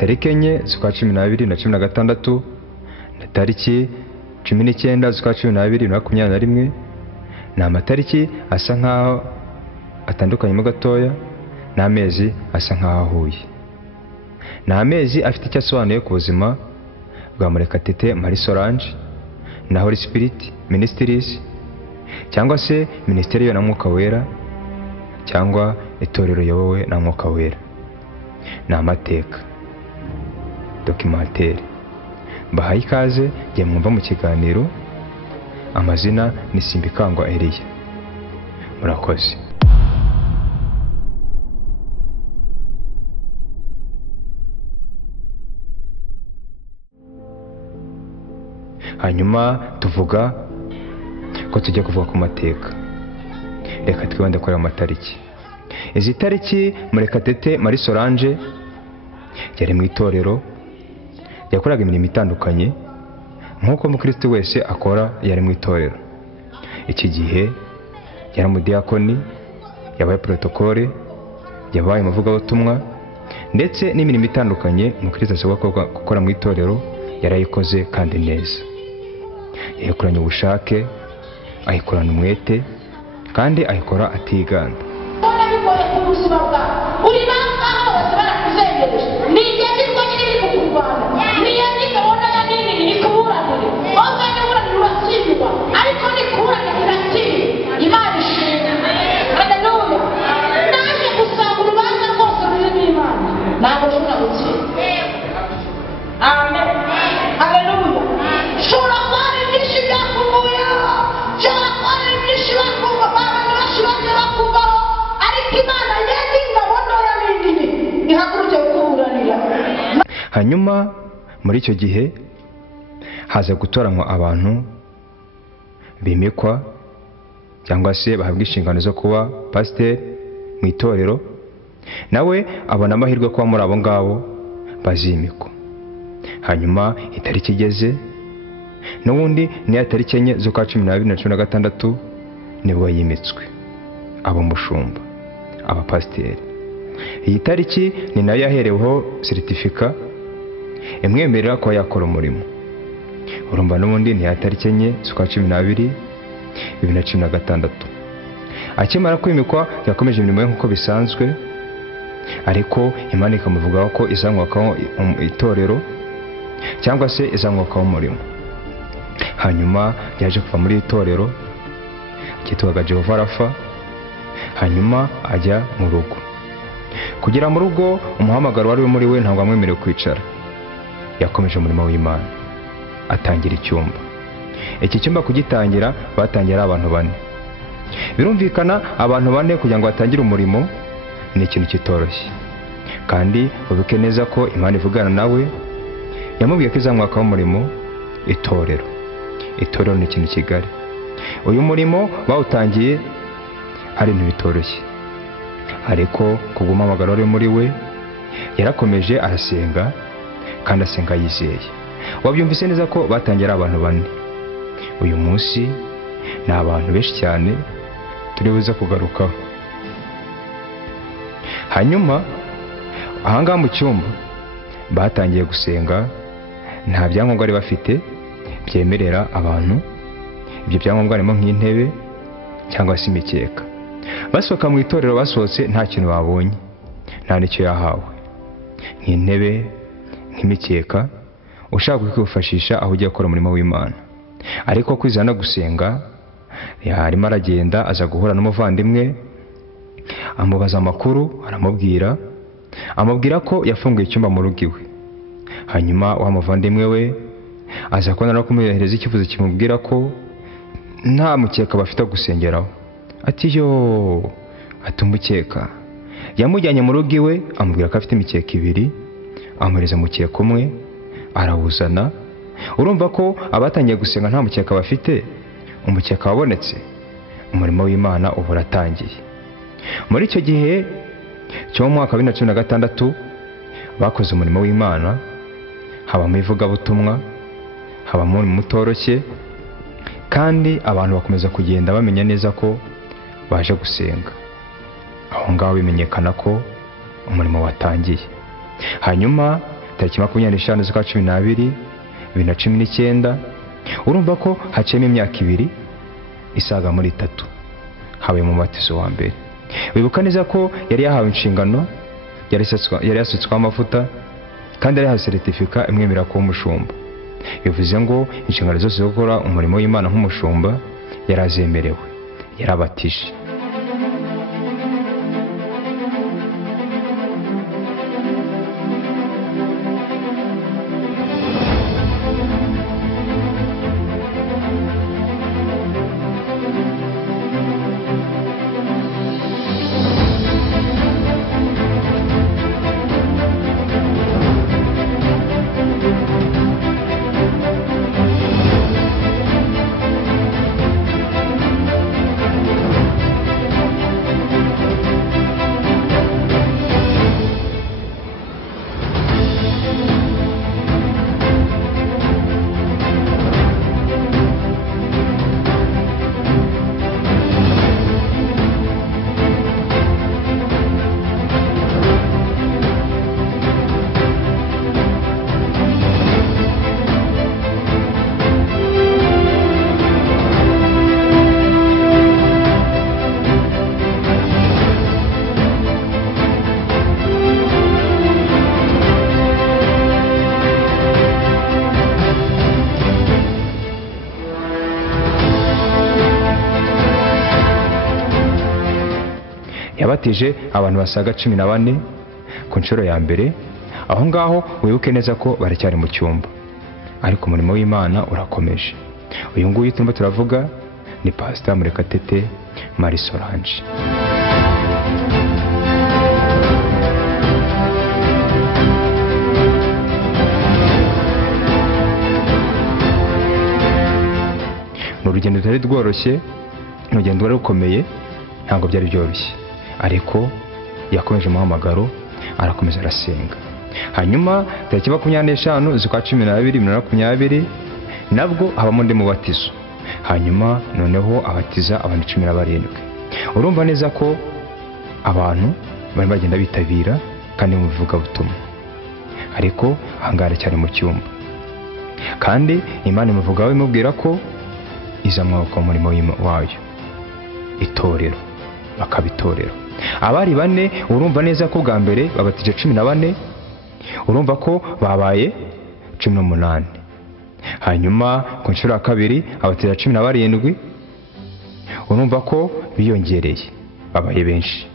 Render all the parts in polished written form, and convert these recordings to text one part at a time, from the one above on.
tariki 4 z'ukwa 12 na 16 na tariki 19 z'ukwa 12 na 21 ni amatariki asa nkaho atandukanye mu gatoya, n'amezi asa nkaho ahuye. Ni amezi afite icyo asobanuye ku buzima bwa Murekatete Marie Solange na Holy Spirit Ministries, cyangwa se Minisiteri yo na Mwuka Wera, cyangwa itorero yobowe na Mwuka Wera. Ni amateka documentaire. Bahaye ikaze jye mwumva mu kiganiro. Amazina ni Simbikangwa Elia. Murakoze. Hanyuma tuvuga ko tujya kuvuga ku mateka. Reka twibande kuri amatariki. Izi tariki Murekatete Marie Solange yari mu itorero, yakoraga imirimo itandukanye nk'uko umukristo wese akora. Yari mu itorero. Iki gihe yari umudiyakoni, yabaye protokole, yabaye umuvugabutumwa, ndetse n'imirimo itandukanye umukristo asabwa gukora mu itorero yarayikoze kandi neza. Yayikoranye ubushake, ayikorana umwete, kandi ayikora atiganda. Hanyuma muri icyo gihe haza gutoranywa abantu bimikwa cyangwa se bahabwa inshingano zo kuba pasiteri mu itorero. Nawe abona amahirwe kuba muri abo ngabo bazimikwa. Hanyuma itariki igeze, n'ubundi ni ya tariki 4 z'ukwa 12 na 16 nibwo yimitswe abo mushumba, aba pasiteri. Iyi tariki ni nayo yahereweho certificate imwemerera ko yakora umurimo. Urumva n'ubundi ni ya tariki 4 z'ukwa 12 2016. Akimara kwimikwa yakomeje imirimo ye nk'uko bisanzwe, ariko Imana ikamuvugaho ko izamwakaho itorero cyangwa se izamwakaho umurimo. Hanyuma yaje kuva muri itorero cyitwaga Jehova Rafa, hanyuma ajya mu rugo. Kugera mu rugo umuhamagaro wari muri we ntabwo amwemerewe kwicara. Yakomeje umurimo w'Imana, atangira icyumba. Iki cyumba kugitangira batangira abantu 4. Birumvikana abantu 4 kugira ngo batangire umurimo ni ikintu kitoroshye, kandi ubuke neza ko Imana ivugana nawe yamubwiye ko izamwakaho umurimo itorero. Itorero ni ikintu kigari. Uyu murimo bawutangiye ari ntibitoroshye, ariko kubw'umuhamagaro wari muri we yarakomeje arasenga, kandi asenga yizeye. Wabyumvise neza ko batangira abantu 4. Uyu munsi ni abantu benshi cyane turibuza kugarukaho. Hanyuma ahangaha mu cyumba batangiye gusenga, nta byangombwa bari bafite byemerera abantu. Ibyo byangombwa harimo nk'intebe cyangwa se imikeka. Basohoka mu itorero, basohotse nta kintu babonye, nta n'icyo yahawe, nk'intebe, nk'imikeka ushaka kwifashisha aho ugiye gukora umurimo w'Imana. Ariko kwizana gusenga yarimo aragenda, aza guhura n'umuvandimwe, amubaza amakuru, amubwira ko yafunguye icyumba mu rugo iwe. Hanyuma wa muvandimwe we aza kubona no kumuhereza icyifuzo kimubwira ko nta mukeka bafite gusengeraho. Ati yo, atumukeka. Yamujyanye mu rugo iwe, amubwira ko afite imikeka 2, amuhereza umukeka umwe, arawuzana. Urumva ko abatangiye gusenga nta mukeka bafite, umukeka wabonetse, umurimo w'Imana ubu uratangiye. Muri icyo gihe cyo mu mwaka wa 2016 bakoze umurimo w'Imana, habamo ivugabutumwa, habamo mutoroshye, kandi abantu bakomeza kugenda bamenya neza ko baje gusenga. Aho ngaho bimenyekana ko umurimo watangiye. Hanyuma tariki 25 z'ukwa 12 2019, urumva ko haciyemo imyaka 2 isaga muri 3 habaye mu batizo wa mbere. Wibuka neza ko yari yahawe inshingano, yari yasutswe amavuta kandi yari yahawe certificat imwemerera kuba umushumba. Bivuze ngo inshingano zose zo gukora umurimo w'Imana nk'umushumba yarazemerewe, yarabatije. Yabatije abantu basaga 14 ku nshuro ya mbere. Aho ngaho wibuke neza ko baracyari mu cyumba, ariko umurimo w'Imana urakomeje. Uyu nguyu turimo turavuga ni Pastor Murekatete Marie Solange. N'urugendo rutari rworoshye, n'urugendo rwari rukomeye, ntabwo byari byoroshye, ariko yakomeje umuhamagaro, arakomeza arasenga. Hanyuma tariki 25 z'ukwa 12 2020 nabwo habamo ndi mubatizo. Hanyuma noneho abatiza abantu 17. Urumva neza ko abantu bari bagenda bitabira kandi mu bivuga butumwa, ariko ahangara cyane mu cyumba. Kandi Imana imuvuga we imubwira ko izamwaka umurimo wayo, itorero, bakabitorero. Abari 4 urumva neza ko bwa mbere babatije 14, urumva ko babaye 18. Hanyuma ku nshuro ya kabiri abatira 17, urumva ko biyongereye babaye benshi.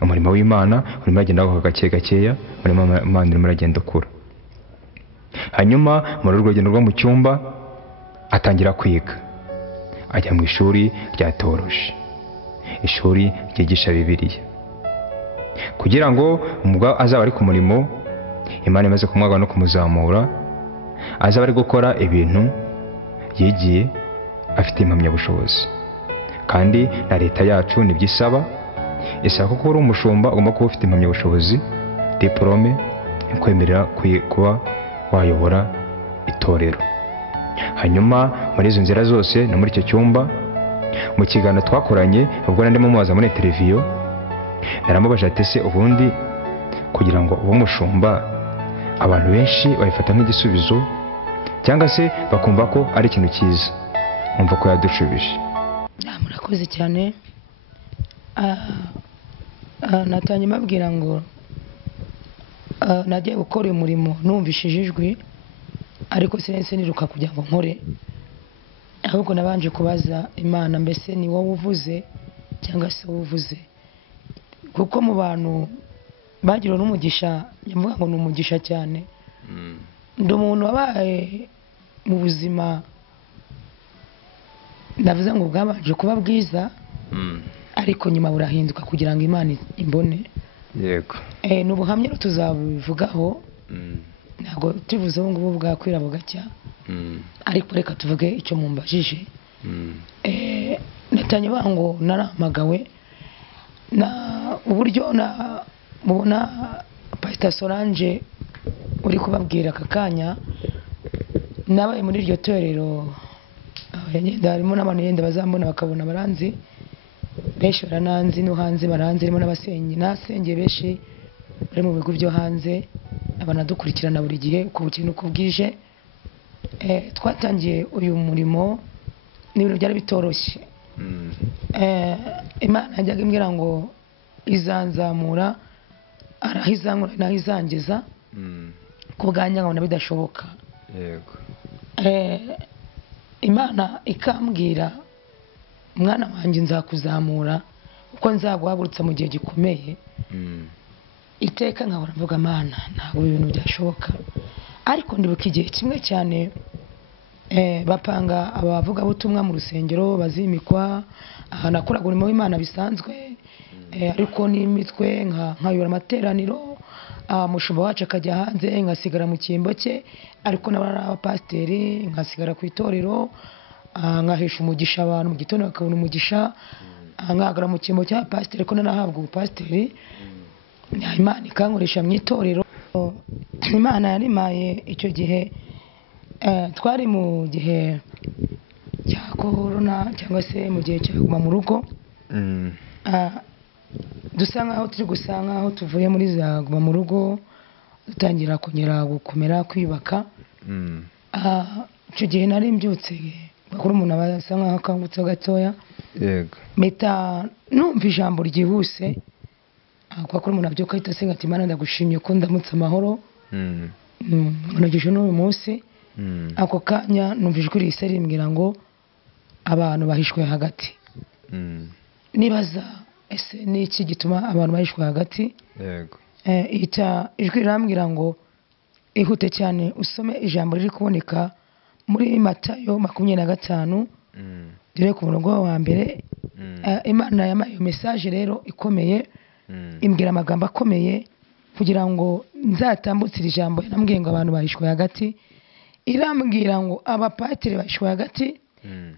Umurimo w'Imana urimo agenda gake gakeya, umurimo w'Imana urimo agenda ukura. Hanyuma muri urwo rugendo rwo mu cyumba atangira kwiga, ajya mu ishuri rya teoloji, ishuri ryigisha Bibiliya, kugira ngo umugabo azaba ari ku murimo Imana imaze kumwaga no kumuzamura, azaba ari gukora ibintu yigiye afite impamyabushobozi. Kandi na leta yacu nibyisaba, isaba ko uri umushumba ugomba kuba ufite impamyabushobozi, diplome ikwemerera kuba wayobora itorero. Hanyuma muri izo nzira zose no muri icyo cyumba, mu kiganiro twakoranye ubwo ndimo mubaza muri televiziyo, naramubaje ati se ubundi kugira ngo ube umushumba abantu benshi bayifata nk'igisubizo cyangwa se bakumva ko ari ikintu cyiza? Umva ko yadushubije. Murakoze cyane. Natanye mabwira ngo nagiye gukora umurimo numvishije ijwi, ariko sinese niruka kugira ngo nkore, ahubwo nabanje kubaza Imana, mbese ni wowe uvuze cyangwa se uvuze? Kuko mu bantu bagira n'umugisha, nyamvuga ngo ni umugisha cyane. Ndi umuntu wabaye mu buzima ndavuze ngo bwabanje kuba bwiza, ariko nyuma burahinduka kugira ngo Imana imbone. Yego. N'ubuhamya tuzabivugaho, ntabwo tuvuze ubu ngubu bwakwira bugacya, ariko reka tuvuge icyo mumbajije. Natanye bango naramagawe na uburyo na mubona Pastor Solange uri kubabwira akakanya, nabaye muri iryo torero. Harimo n'abantu yenda bazambona bakabona baranzi, benshi barananzi no hanze baranzi, harimo n'abasenyi nasengeye benshi bari mu bigo byo hanze, banadukurikirana buri gihe uko bukeye n'uko bwije. Twatangiye uyu murimo n'ibintu byari bitoroshye. Imana yajyaga imbwira ngo izanzamura araho izankura naho izangeza ku bwanjye nkabona bidashoboka. Yego. Imana ikambwira mwana wanjye nzakuzamura uko nzaguhagurutsa mu gihe gikomeye. Iteka nkabona mvuga Mana ntabwo ibintu byashoboka, ariko ndibuka igihe kimwe cyane bapanga abavugabutumwa mu rusengero bazimikwa, nakoraga umurimo w'Imana bisanzwe, ariko n'imitwe nkayobora amateraniro, umushumba wacu akajya hanze ngasigara mu cyimbo cye, ariko n'abari abapasiteri ngasigara ku itorero, nkahesha umugisha abantu mu gitondo bakabona umugisha, nkagara mu cyimbo cy'abapasiteri ariko nanahabwa ubupasiteri. Imana ikankoresha mu itorero. Imana yarimaye icyo gihe twari mu gihe cya korona cyangwa se mu gihe cya guma mu rugo. Dusa nkaho turi gusa nkaho tuvuye muri za guma mu rugo dutangira kongera gukomera kwiyubaka. Icyo gihe nari mbyutse bakuru umuntu aba asa nkaho akangutse gatoya. Yego. Mpita numva ijambo ryihuse, kwa kuri umuntu abyuka ahita asenga ati Imana ndagushimye ko ndamutse amahoro. Nagije n'uyu munsi. Ako kanya numva ijwi rihise rimbwira ngo abantu bahishwe hagati. Nibaza ese ni iki gituma abantu bahishwe hagati? Yego. Ijwi rirambwira ngo ihute cyane usome ijambo riri kuboneka muri Matayo 25 dire ku murongo wa mbere. Imana yamaye iyo message rero ikomeye, imbwira amagambo akomeye kugira ngo nzatambutse ijambo. Yarambwiye ngo abantu bahishwe hagati, irambwira ngo abapatiri bahishwe hagati,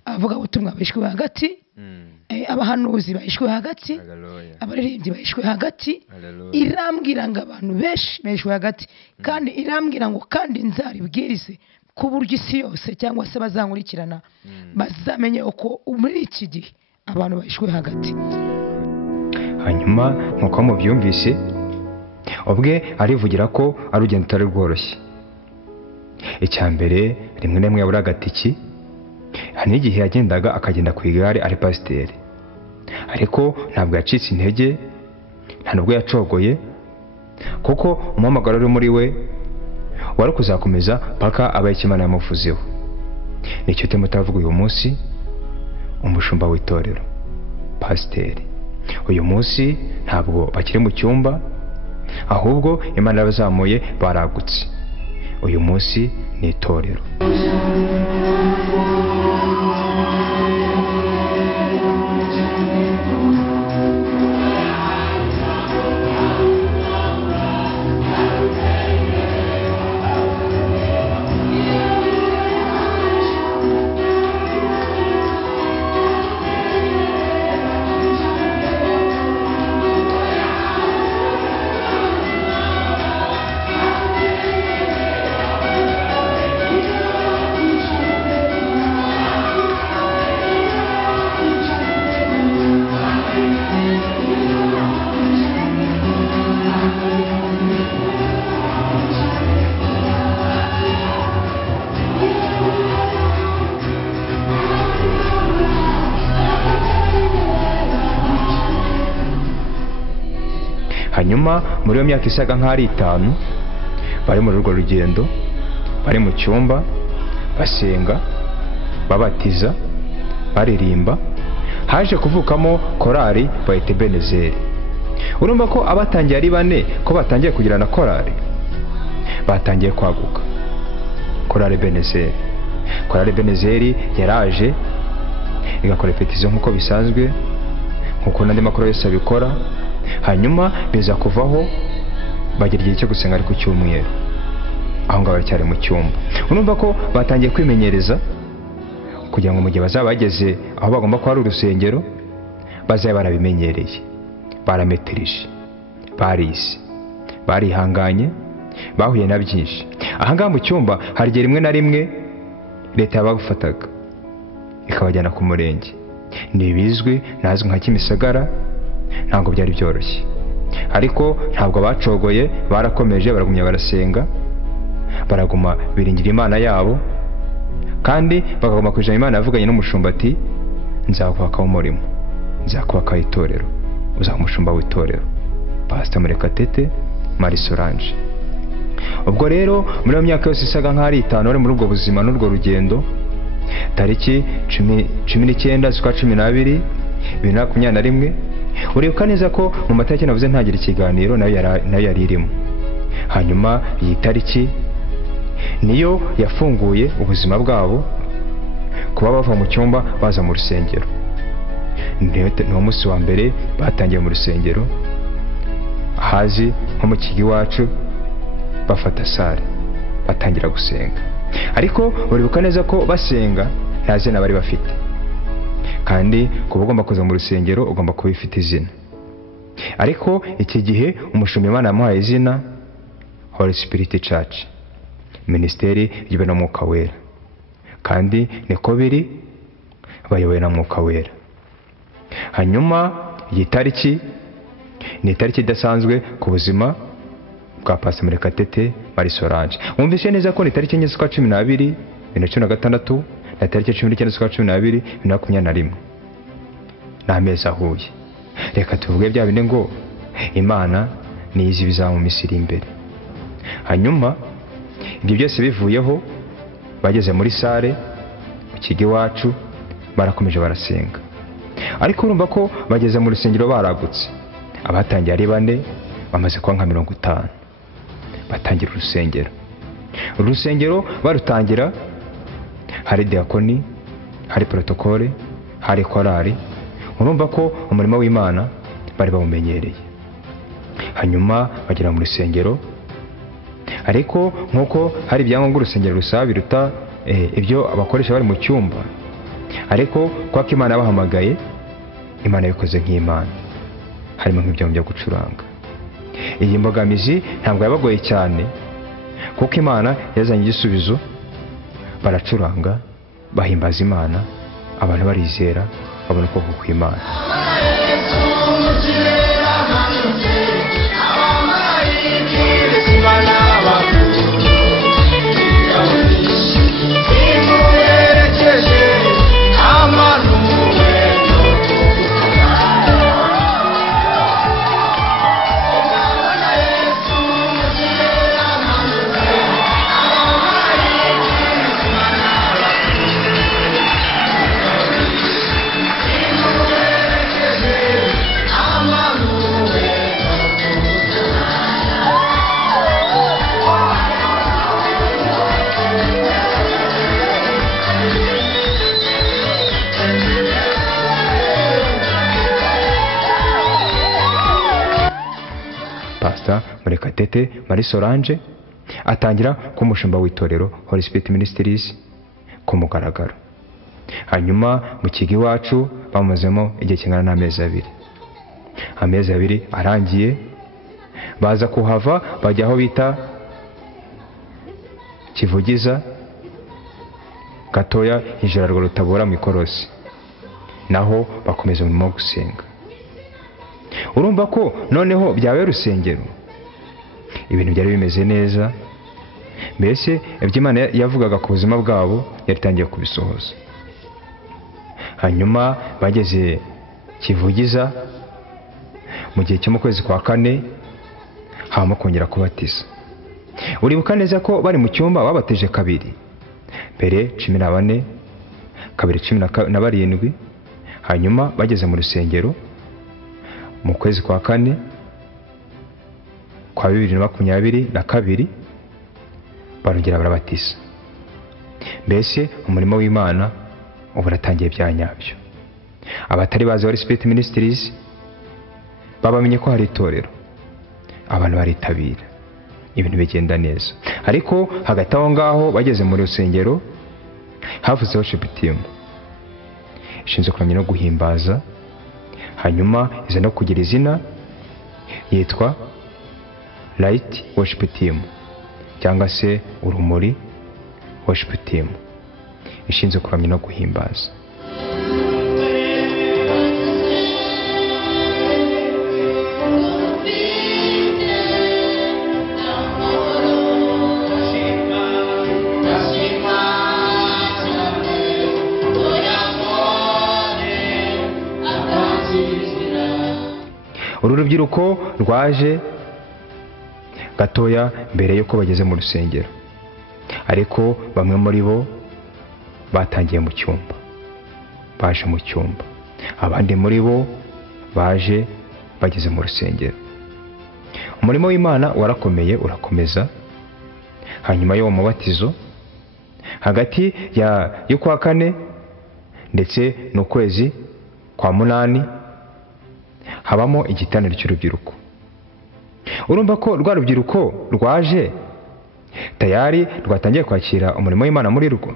avuga ubutumwa bahishwe hagati, abahanuzi bahishwe hagati, abaririmbyi bahishwe hagati. Irambwira ngo abantu benshi bahishwe hagati, kandi irambwira ngo kandi nzaribwirize ku buryo isi yose cyangwa se bazankurikirana bazamenye uko muri iki gihe abantu bahishwe hagati. Hanyuma nk'uko mubyumvise, ubwe arivugira ko ari urugendo rutari rworoshye. Icya mbere rimwe na rimwe yabura agatiki, hari n'igihe yagendaga akagenda ku igare ari pasiteri, ariko ntabwo yacitse intege, nta nubwo yacogoye, kuko umuhamagaro uri muri we wari kuzakomeza paka abaye icyo Imana yamuvuzeho. Nicyo tema utavuga uyu munsi, umushumba w'itorero, pasiteri. Uyu munsi ntabwo bakiri mu cyumba, ahubwo Imana yabazamuye baragutse. Uyu munsi ni itorero. Hanyuma muri iyo myaka isaga nk'ari 5 bari muri urwo rugendo, bari mu cyumba basenga, babatiza, baririmba, haje kuvukamo korali bayita Ebenezeri. Urumva ko abatangiye ari 4 ko batangiye kugira na korali, batangiye kwaguka. Korali Ebenezeri. Korali Ebenezeri yaraje igakora repetition nk'uko bisanzwe, nk'uko n'andi makuru yose abikora. Hanyuma biza kuvaho bagira igihe cyo gusenga ari ku cyumweru, aho ngaho baracyari mu cyumba. Urumva ko batangiye kwimenyereza kugira ngo mu gihe bazaba bageze aho bagomba kuba ari urusengero bazabe barabimenyereye, barametirije, barize, barihanganye, bahuye na byinshi. Aha ngaha mu cyumba hari igihe rimwe na rimwe leta yabafataga ikabajyana ku murenge. Nibizwi nazwi nka Kimisagara, ntabwo byari byoroshye. ariko ntabwo bacogoye, barakomeje baragumya barasenga, baraguma biringira Imana yabo, kandi bakaguma kwijana Imana yavuganye n'umushumba ati nzakubakaho umurimo, nzakubakaho itorero, uzaba umushumba w'itorero. Pastor Murekatete Marie Solange. Ubwo rero muri iyo myaka yose isaga nk'ari 5 bari muri ubwo buzima n'urwo rugendo, tariki 19 z'ukwa 12 2021, uribuka neza ko mu matariki navuze ntagira ikiganiro nayo yari irimo. Hanyuma iyi tariki niyo yafunguye ubuzima bwabo, kuba bava mu cyumba baza mu rusengero. Ni umunsi wa mbere batangiye mu rusengero, hazi nko mu kigi wacu, bafata sare batangira gusenga. Ariko uribuka neza ko basenga nta zina bari bafite, kandi kuba ugomba kuza mu rusengero ugomba kuba ufite izina. Ariko iki gihe umushumba Imana yamuhaye izina Holy Spirit Church, Ministeri y'Ibyo na Mwuka Wera, kandi niko biri, bayobowe na Mwuka Wera. Hanyuma iyi tariki ni itariki idasanzwe ku buzima bwa Pastor Murekatete Marie Solange. Wumvise neza ko ni tariki 9 z'ukwa 12 2016 na tariki 19 z'ukwa 12 2021, n'amezi ahuye. Reka tuvuge bya bine ngo Imana niyizi bizaba mu Misiri imbere. Hanyuma ibyo byose bivuyeho, bageze muri sare mu kigi wacu, barakomeje barasenga. Ariko urumva ko bageze mu rusengero baragutse, abatangiye ari 4 bamaze kuba nka 50. Batangira urusengero barutangira hari diakoni, hari protokole, hari korali. Urumva ko umurimo w'Imana bari bawumenyereye. Hanyuma bagera mu rusengero, ariko nkuko hari ibyangombwa urusengero rusaba biruta ibyo abakoresha bari mu cyumba, ariko kwa ko Imana yabahamagaye, Imana yabikoze nk'Imana, harimo nk'ibyo byo gucuranga. Iyi mbogamizi ntabwo yabagoye cyane, kuko Imana yazanye igisubizo, baracuranga bahimbaza Imana, abantu barizera, babona ko kuko Imana. Pastor Murekatete Marie Solange atangira ku mushumba w'itorero Holy Spirit Ministries ku mugaragaro. Hanyuma mu kigi wacu bamuzemo igihe kingana n'amezi 2. Amezi 2 arangiye, baza kuhava bajya aho bita Kivugiza gatoya ijoro rwo rutabora mu Ikorosi, naho bakomeza mu gusenga. Urumva ko noneho byawe rusengero ibintu byari bimeze neza, mbese iby'Imana yavugaga ku buzima bwabo yaritangiye kubisohoza. Hanyuma bageze Kivugiza mu gihe cyo mu kwezi kwa 4, hama kongera kubatiza. Uribuka neza ko bari mu cyumba babateje kabiri, mbere 14, kabiri 17. Hanyuma bageze mu rusengero mu kwezi kwa 4 kwa 2022 barongera barabatiza. Mbese umurimo w'Imana uburatangiye byanyabyo. Abatari bazi Holy Spirit Ministries babamenye ko hari itorero, abantu baritabira, ibintu bigenda neza. Ariko hagati aho ngaho bageze mu rusengero, havuze worship team ishinzwe kuramya no guhimbaza. Hanyuma iza no kugira izina yitwa Light Worship Team, cyangwa se Urumuri Worship Team, ishinzwe kuramya no guhimbaza. uru rubyiruko rwaje gatoya mbere yuko bageze mu rusengero, ariko bamwe muri bo batangiye mu cyumba, baje mu cyumba, abandi muri bo baje bageze mu rusengero. Umurimo w'Imana warakomeye urakomeza. Hanyuma y'uwo mubatizo, hagati y'ukwa 4 ndetse n'ukwezi kwa 8 habamo igitaniro cy'urubyiruko. Urumva ko rwa rubyiruko rwaje tayari rwatangiye kwakira umurimo w'Imana muri rwo,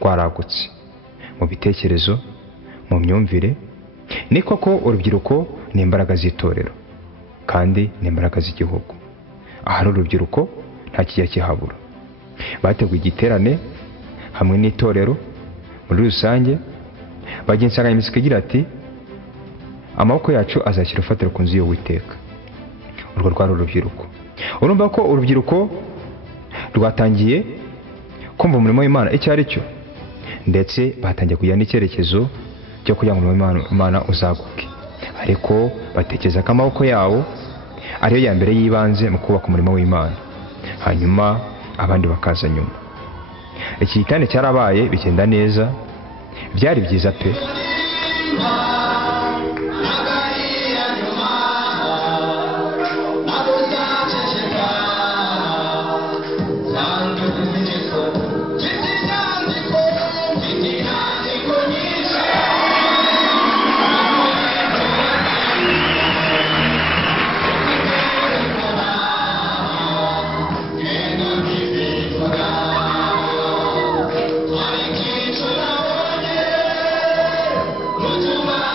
rwaragutse mu bitekerezo, mu myumvire. Ni koko urubyiruko ni imbaraga z'itorero kandi ni imbaraga z'igihugu. Ahari urubyiruko nta kijya kihabura. Bateguye igiterane hamwe n'itorero muri rusange, bagira insanganyamatsiko igira ati amaboko yacu azashyira urufatiro ku nzu y'Uwiteka. Urwo rwari urubyiruko. Urumva ko urubyiruko rwatangiye kumva umurimo w'Imana icyo ari cyo, ndetse batangiye kugira n'icyerekezo cyo kugira ngo umurimo w'Imana uzaguke, ariko batekereza ko amaboko yabo ariyo ya mbere y'ibanze mu kubaka umurimo w'Imana, hanyuma abandi bakaza nyuma. Iki giterane cyarabaye bigenda neza, byari byiza pe. Tuma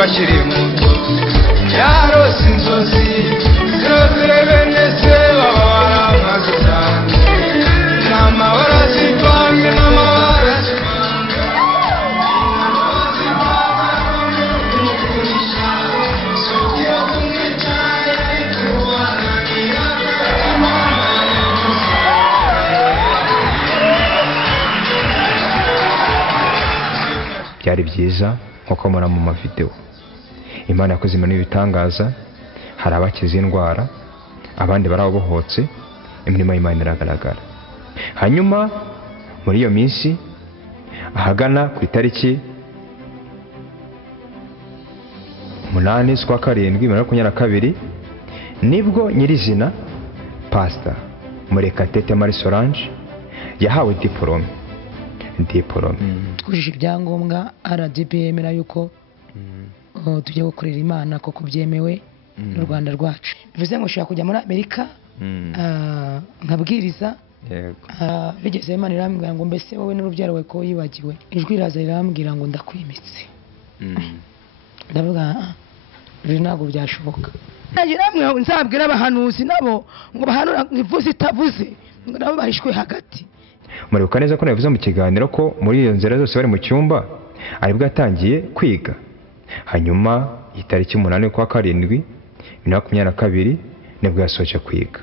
yumva akiri muto yarose inzozi zirozire bene se baba barankaze cyane n'amabara zivanze n'amabara zivanze byari byiza nkuko mubona mu mavideo. Imana yakoze ibintu bitangaza, hari abakize indwara, abandi barabohotse, imirimo y'Imana iragaragara. Hanyuma muri iyo minsi ahagana ku itariki 8 z'ukwa karindwi 2022 nibwo nyirizina Pastor Murekatete Marie Solange yahawe diplome. Twujuje ibyangombwa RDB yemera yuko tujya gukorera Imana koko byemewe n'u Rwanda rwacu. Bivuze ngo ushaka kujya muri Amerika nkabwiriza bigeze Imana irambwira ngo mbese wowe n'urubyaro rwawe ko yibagiwe. Ijwi riraza rirambwira ngo ndakwimitse. Ndavuga ntabwo byashoboka. Namwe nzabwira abahanuzi nabo ngo bahanura ivuze itavuze ngo nabo bahishwe hagati. Muribuka neza ko navuze mu kiganiro ko muri iyo nzira zose bari mu cyumba aribwo yatangiye kwiga. Hanyuma itariki 8 kwa karindwi 2022 nibwo yasoje kwiga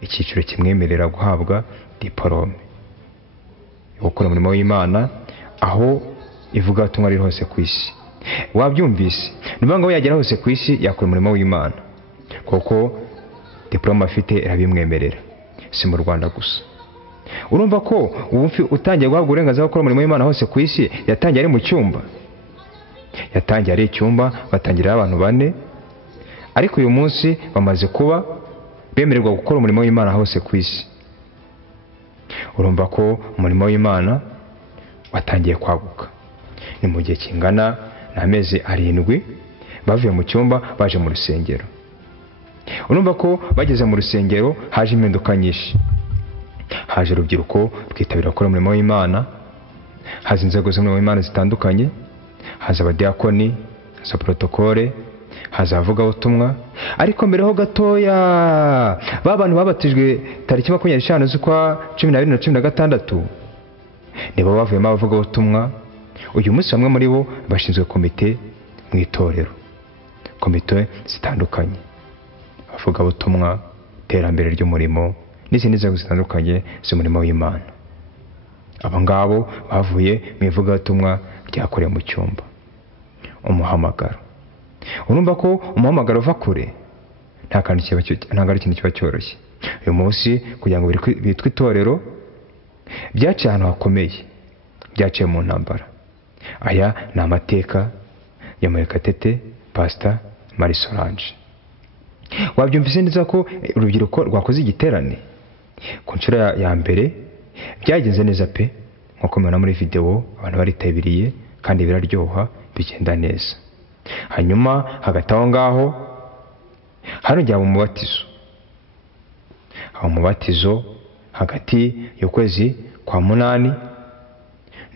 icyiciro kimwemerera guhabwa diplome yo gukora umurimo w'Imana aho ivuga tumwe ari hose ku isi. Wabyumvise niba ngo yagera hose ku isi yakora umurimo w'Imana kuko diplome afite irabimwemerera, si mu Rwanda gusa. Urumva ko utangiye guhabwa uburenganzira bwo gukora umurimo w'Imana hose ku isi yatangiye ari mu cyumba. Yatangiye ari icyumba batangira abantu 4, ariko uyu munsi bamaze kuba bemererwa gukora umurimo w'Imana hose ku isi. Urumva ko umurimo w'Imana watangiye kwaguka. Ni mu gihe kingana n'amezi 7 bavuye mu cyumba baje mu rusengero. Urumva ko bageze mu rusengero haje impinduka nyinshi. Haje urubyiruko rwitabira gukora umurimo w'Imana, haje inzego z'umurimo w'Imana zitandukanye, haza abadiakoni, haza protokole, haza abavugabutumwa. Ariko mbere ho gatoya babantu babatijwe tariki 25 z'ukwa 12 na 16 nibo bavuyemo abavugabutumwa. Uyu munsi bamwe muri bo bashinzwe komite mu itorero, komite zitandukanye, abavugabutumwa, iterambere ry'umurimo n'izindi nzego zitandukanye z'umurimo w'Imana. Aba ngabo bavuye mu ivugabutumwa ryakorewe mu cyumba. Umuhamagaro, urumva ko umuhamagaro uva kure nta kintu kiba cyoroshye. Uyu munsi kugira ngo bitwe itorero byaciye ahantu hakomeye, byaciye mu ntambara. Aya ni amateka ya Murekatete Pastor Marie Solange. Wabyumvise neza ko urubyiruko rwakoze igiterane ku nshuro ya mbere byagenze neza pe, nkuko mubona muri video abantu baritabiriye kandi biraryoha bigenda neza. Hanyuma hagati aho ngaho harongera mu mubatizo. Aho mubatizo hagati y'ukwezi kwa 8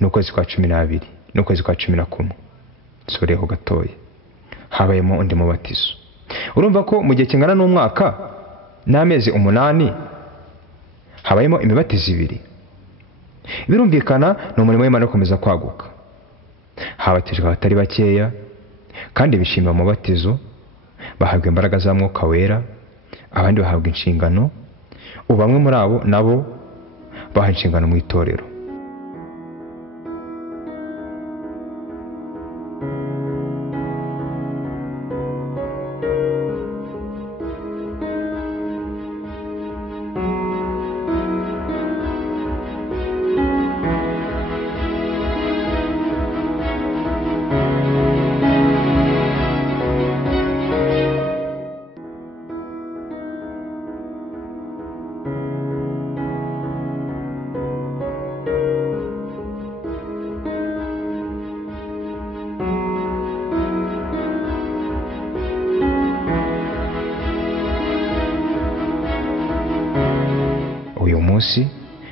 n'ukwezi kwa 12 n'ukwezi kwa 11 soreho gatoya habayemo undi mubatizo. Urumva ko mu gihe kingana n'umwaka n'amezi 8 habayemo imibatizo 2. Birumvikana ni umurimo w'Imana ukomeza kwaguka. Habatijwe abatari bakeya kandi bishimira umubatizo, bahabwa imbaraga za Mwuka Wera, abandi bahabwa inshingano. Bamwe muri abo nabo baha inshingano mu itorero. Uyu munsi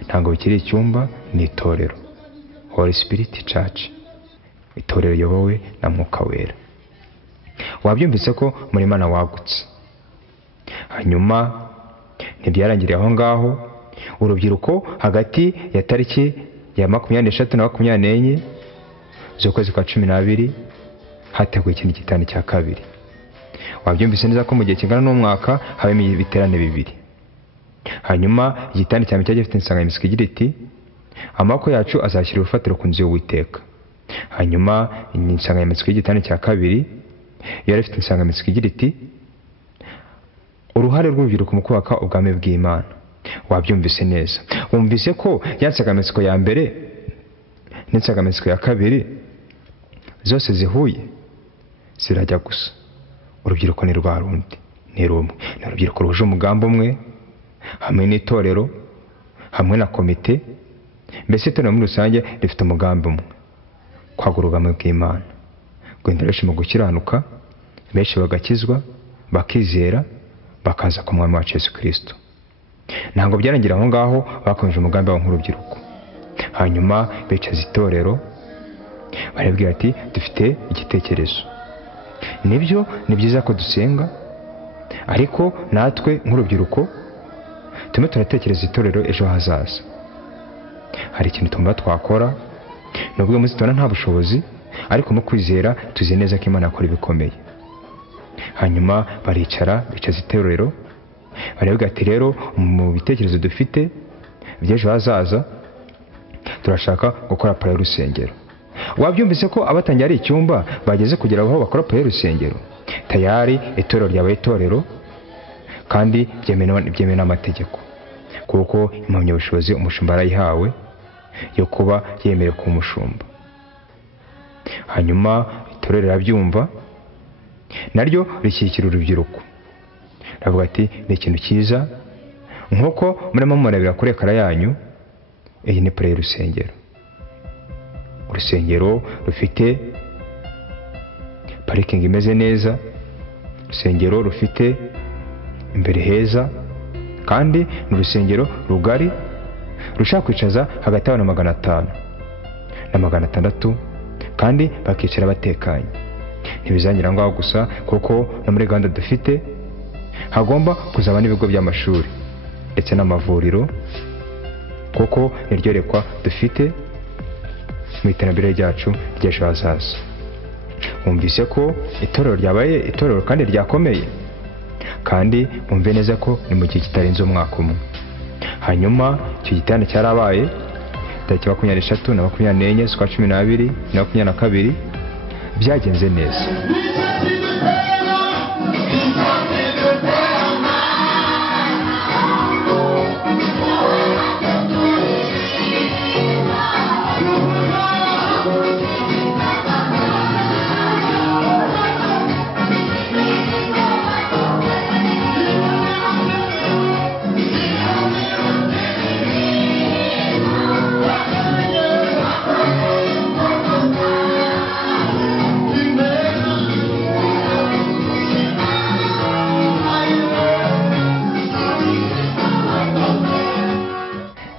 ntabwo bikiri icyumba, ni itorero, Holy Spirit Church, itorero yobowe na Mwuka Wera. wabyumvise ko muri Imana wagutse. Hanyuma ntibyarangiriye aho ngaho, urubyiruko hagati ya tariki ya 23 na 24 z'ukwezi kwa 12 hateguwe ikindi giterane cya kabiri. Wabyumvise neza ko mu gihe kingana n'umwaka habemo ibiterane bibiri. Hanyuma igiterane cya mbere gifite insanganyamatsiko igira iti amaboko yacu azashyira urufatiro ku nzu y'Uwiteka. Hanyuma insanganyamatsiko y'igiterane cya kabiri yari ifite insanganyamatsiko igira iti uruhare rw'urubyiruko mu kubaka ubwami bw'Imana. Wabyumvise neza. Wumvise ko insanganyamatsiko ya mbere n'insanganyamatsiko ya kabiri zose zihuye zirajya gusa. Urubyiruko ni rwa rundi, ni rumwe. Ni urubyiruko ruje umugambi umwe, hamwe n'itorero, hamwe na komite. Mbese itorero muri rusange rifite umugambi umwe, kwagura ubwami bw'Imana, guhindura benshi mu gukiranuka, benshi bagakizwa, bakizera, bakaza ku mwami wacu Yesu Kristo. Ntabwo byarangira aho ngaho, bakomeje umugambi wabo nk'urubyiruko. Hanyuma bicaza itorero, barabwira ati dufite igitekerezo. Nibyo, ni byiza ko dusenga, ariko natwe nk'urubyiruko turimo turatekereza itorero ejo hazaza. Hari ikintu tumva twakora, nubwo munsi tubona nta bushobozi, ariko mu kwizera tuzi neza ko Imana yakora ibikomeye. Hanyuma baricara, bicaza itorero, barabwira ati rero mu bitekerezo dufite by'ejo hazaza turashaka gukora pare y'urusengero. Wabyumvise ko abatangiye ari icyumba bageze kugera aho bakora pare y'urusengero. Tayari itorero ryabaye itorero kandi byemewe n'amategeko, kuko impamyabushobozi umushumba arayihawe yo kuba yemerewe ku mushumba. Hanyuma itorero rirabyumva, naryo rishyigikira urubyiruko, ravuga ati ni ikintu cyiza, nk'uko murimo murabira kuri ekara yanyu, iyi ni pare y'urusengero. Urusengero rufite parikingi imeze neza, urusengero rufite imbere heza, kandi ni urusengero rugari rushaka kwicaza hagati y'abantu 500 na 600, kandi bakicara batekanye. Ntibizangira ngaho gusa, kuko no muri Rwanda dufite hagomba kuzaba n'ibigo by'amashuri ndetse n'amavuriro, kuko niryo rekwa dufite mu iterambere ryacu ry'ejo hazaza. Wumvise ko itorero ryabaye itorero kandi ryakomeye, kandi mwumve neza ko ni mu gihe kitarenze umwaka umwe. Hanyuma icyo giterane cyarabaye tariki 23 na 24 z'ukwa 12 na 22, byagenze neza.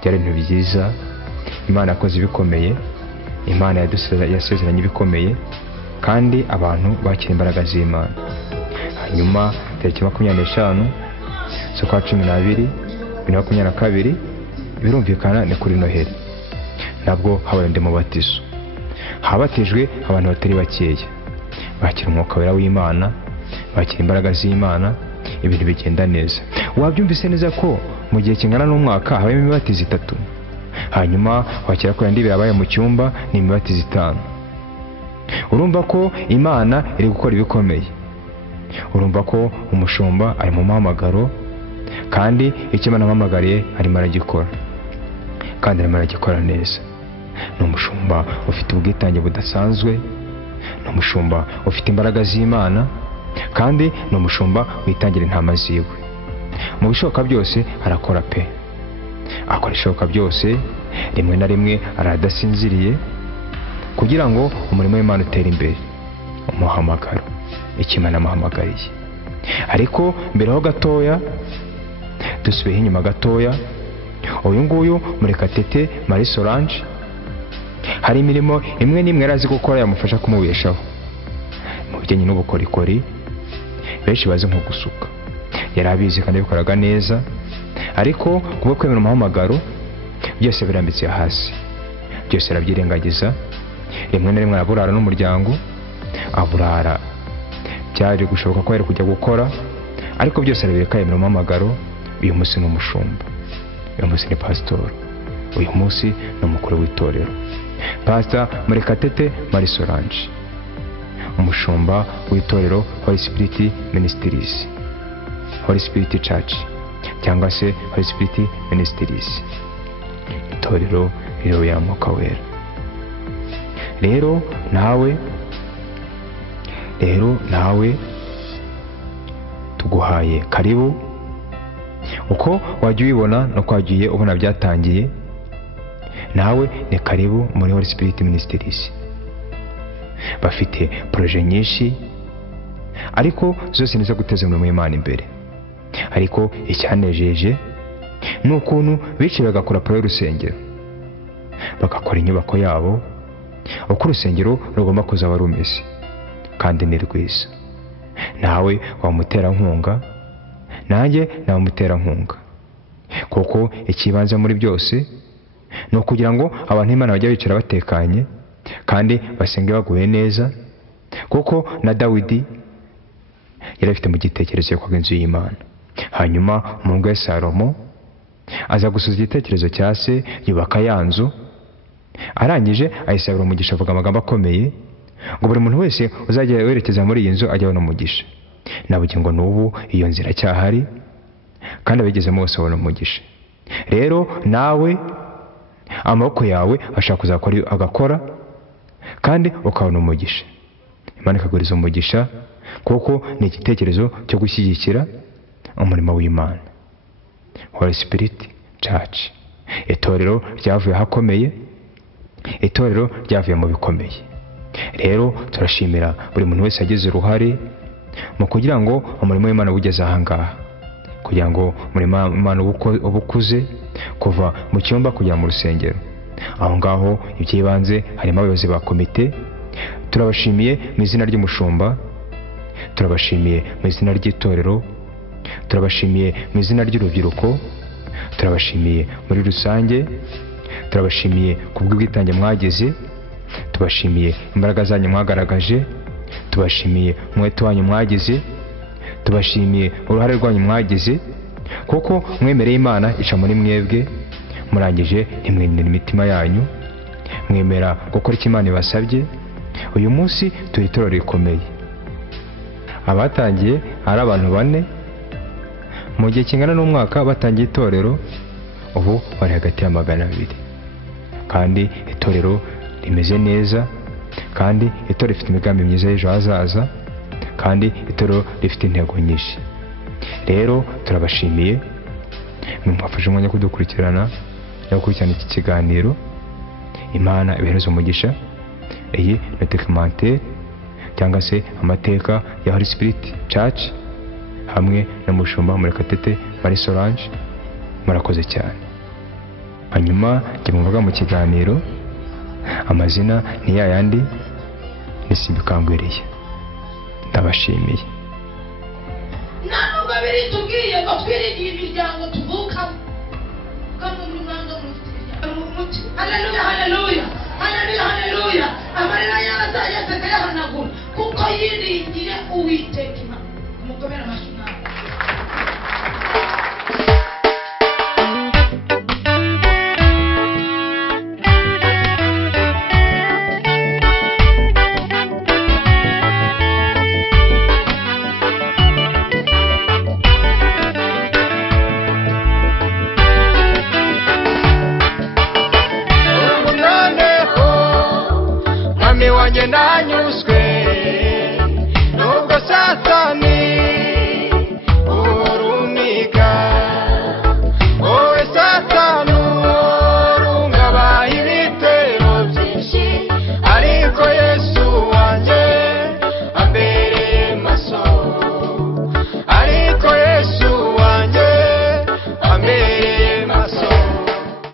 Byari ibintu byiza. Imana yakoze ibikomeye, Imana yasezeranye ibikomeye, kandi abantu bakira imbaraga z'Imana. Hanyuma tariki 25 z'ukwa 12 2022 birumvikana ni kuri Noheli, nabwo habaye ndi mubatizo. Habatijwe abantu batari bakeya, bakira umwuka wera w'Imana, bakira imbaraga z'Imana, ibintu bigenda neza. Wabyumvise neza ko mu gihe kingana n'umwaka habayemo imibatizo 3. Hanyuma wakira ko yandi birabaye mu cyumba ni imibatizo 5. Urumva ko Imana iri gukora ibikomeye. Urumva ko umushumba ari mu mahamagaro, kandi icyo Imana amuhamagariye arimo aragikora, kandi arimo aragikora neza. Ni umushumba ufite ubwitange budasanzwe, ni umushumba ufite imbaraga z'Imana, kandi ni umushumba witangira intama ziwe. Mu bishoboka byose arakora pe, akora ishoboka byose, rimwe na rimwe aradasinziriye, kugira ngo umurimo w'Imana utere imbere, umuhamagaro Imana amuhamagariye. Ariko mbere ho gatoya, dusubiye inyuma gatoya, uyu nguyu Murekatete Marie Solange hari imirimo imwe n'imwe arazi gukora yamufasha kumubeshaho. Mu ubugeni n'ubukorikori benshi bazi nko gusuka. Yari abizi kandi abikoraga neza, ariko kubwo kwemera umuhamagaro byose birambitse hasi, byose arabyirengagiza. Rimwe na rimwe araburara n'umuryango, aburara byari gushoboka ko yari kujya gukora, ariko byose arabireka yemera umuhamagaro. Uyu munsi ni umushumba, uyu munsi ni pastor, uyu munsi ni umukuru w'itorero, Pastor Murekatete Marie Solange, umushumba w'itorero Holy Spirit Ministries, Holy Spirit Church cyangwa se Holy Spirit Ministries, itorero rero Mwuka Wera. Rero nawe tuguhaye karibu. Uko wajya ubibona no kwagiye ubona byatangiye, nawe ni karibu muri Holy Spirit Ministries. Bafite projet nyinshi, ariko zose nizo guteza umurimo w'Imana imbere. Ariko icyanejeje ni ukuntu biciye bagakora pro y'urusengero, bagakora inyubako yabo uko urusengero rugomba kuzaba rumeze, kandi ni rwiza. Nawe wamutera nkunga, nanjye namutera nkunga, kuko ikibanza muri byose no kugira ngo abantu Imana bajya bicara batekanye kandi basenge baguye neza, kuko na Dawidi yari afite mu gitekerezo cyo kwagura inzu y'Imana. Hanyuma umugabo Salomo aza gusuza igitekerezo cya se, yubaka ya nzu. Arangije ayisabira umugisha, avuga amagambo akomeye ngo buri muntu wese uzajya werekeza muri iyi nzu ajya abona umugisha. Nabugingo n'ubu iyo nzira cyahari, kandi abigezemo bose babona umugisha. Rero nawe amaboko yawe ashaka kuzakora agakora, kandi ukabona umugisha. Imana ikaguriza umugisha, kuko ni igitekerezo cyo gushyigikira umurimo w'Imana. Holy Spirit Church, itorero ryavuye hakomeye, itorero ryavuye mu bikomeye. Rero turashimira buri muntu wese yagize uruhare mu kugira ngo umurimo w'Imana ugeze aha ngaha, kugira ngo umurimo w'Imana ubukuze kuva mu cyumba kujya mu rusengero. Aho ngaho iby'ibanze harimo abayobozi ba komite. Turabashimiye mu izina ry'umushumba, turabashimiye mu izina ry'itorero, turabashimiye mu izina ry'urubyiruko, turabashimiye muri rusange, turabashimiye kubw'ubwitange mwagize, tubashimiye imbaraga zanyu mwagaragaje, tubashimiye umwete wanyu mwagize, tubashimiye uruhare rwanyu mwagize, kuko mwemereye Imana ica muri mwebwe, murangije ntimwinira imitima yanyu, mwemera gukora icyo Imana ibasabye. Uyu munsi turi itorero rikomeye. Abatangiye ari abantu 4 mu gihe kingana n'umwaka batangiye itorero, ubu bari hagati ya 200, kandi itorero rimeze neza, kandi itorero rifite imigambi myiza y'ejo hazaza, kandi itorero rifite intego nyinshi. Rero turabashimiye mwafashe umwanya kudukurikirana no gukurikirana iki kiganiro. Imana ibahereze umugisha. Iyi ni documentaire cyangwa se amateka ya Holy Spirit Church hamwe n'umushumba Murekatete Marie Solange. Murakoze cyane. Hanyuma kimuvuga mu kiganiro, amazina ni yayandi, ni Simbikangwiriye. Ndabashimiye. Nano babiri tubwiye ngo twirigiye imiryango tuvukamo, kandi muri mwanga mufite. Haleluya, haleluya, haleluya, haleluya. Amarira yaza yatakayahanagura, kuko yiringiye Uwiteka Imana. Mukomere amashyi. Wanjye